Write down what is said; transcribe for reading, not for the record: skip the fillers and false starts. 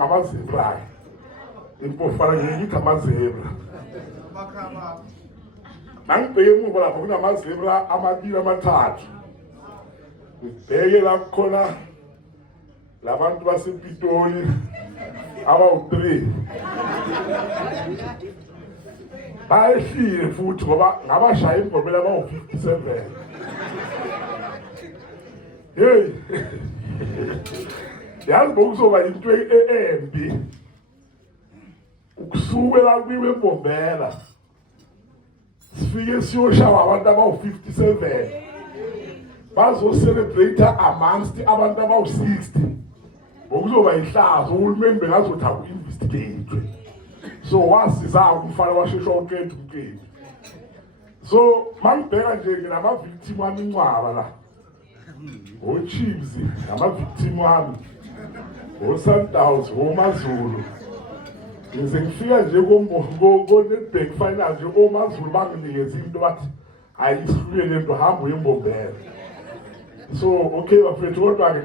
ngamazebra impofana yikho amazebra nangibheke emuva lapho kunamazebra amabili amathathu ngibheke la khona labantu basePitoli abawu-3 bayehlile futhi ngoba ngabashaya ingomela abawu-57 hey yazi bokuzoba into embi ukusukela kwiwe Mbombela sifike siyoshawa abantu abawu-57 bazo-celebrate amongst abantu abawu-60 bokuzoba ihlazo uhulumeni bengazothi aku-investigate so wasiza umfana washeshwa uqeda umqedu so mangibheka nje nginama-victim wami incwaba la o-Chiefs nama-victim wami o-Sundowns o-Mazulu ngize ngifika nje ko-Nedbank Finance nje o-Mazulu banginikeza into bathi ayisihlule lento hamba uye eMbombela so okay bafethu kodwa-ke